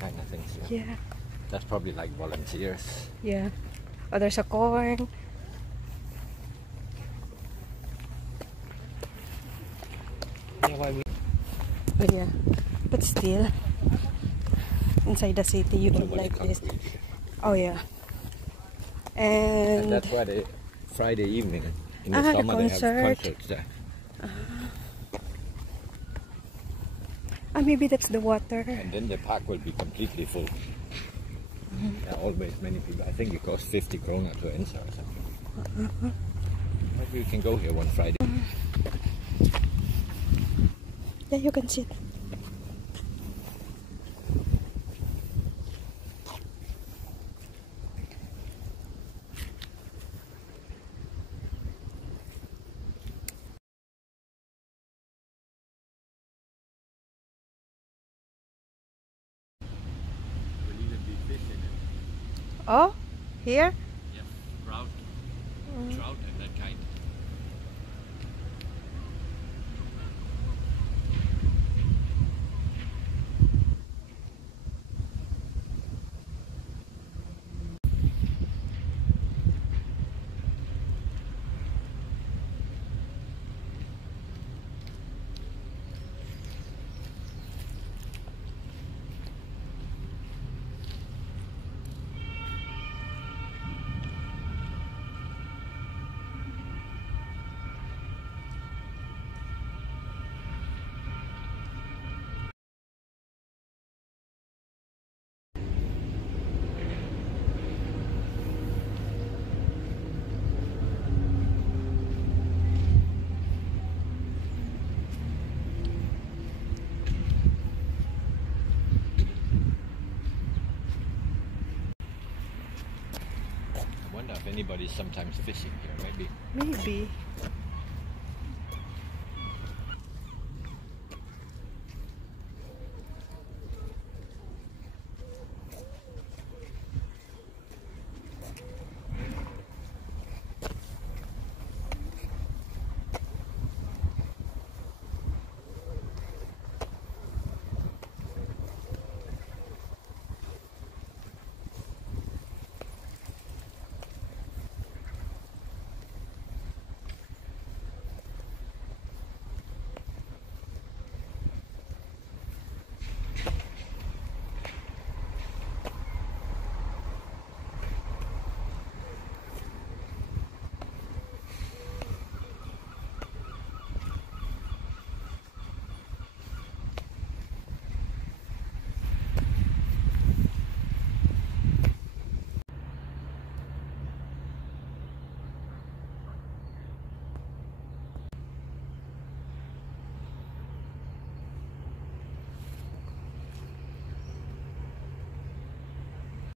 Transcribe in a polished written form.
kind of things. Yeah. That's probably like volunteers. Yeah. Oh, there's a corn. Yeah, why we But yeah. But still, inside the city, you too would much like this. concrete here. Oh yeah. And And that's why they Friday evening in the the summer they have concert. concerts there. Maybe that's the water. And then the park will be completely full. There are always many people. I think it costs 50 krona to enter or something. Maybe we can go here one Friday. Yeah, you can sit. Will even be fish in it. Oh, here? Yes, trout and that kind. I wonder if anybody's sometimes fishing here, maybe. Maybe.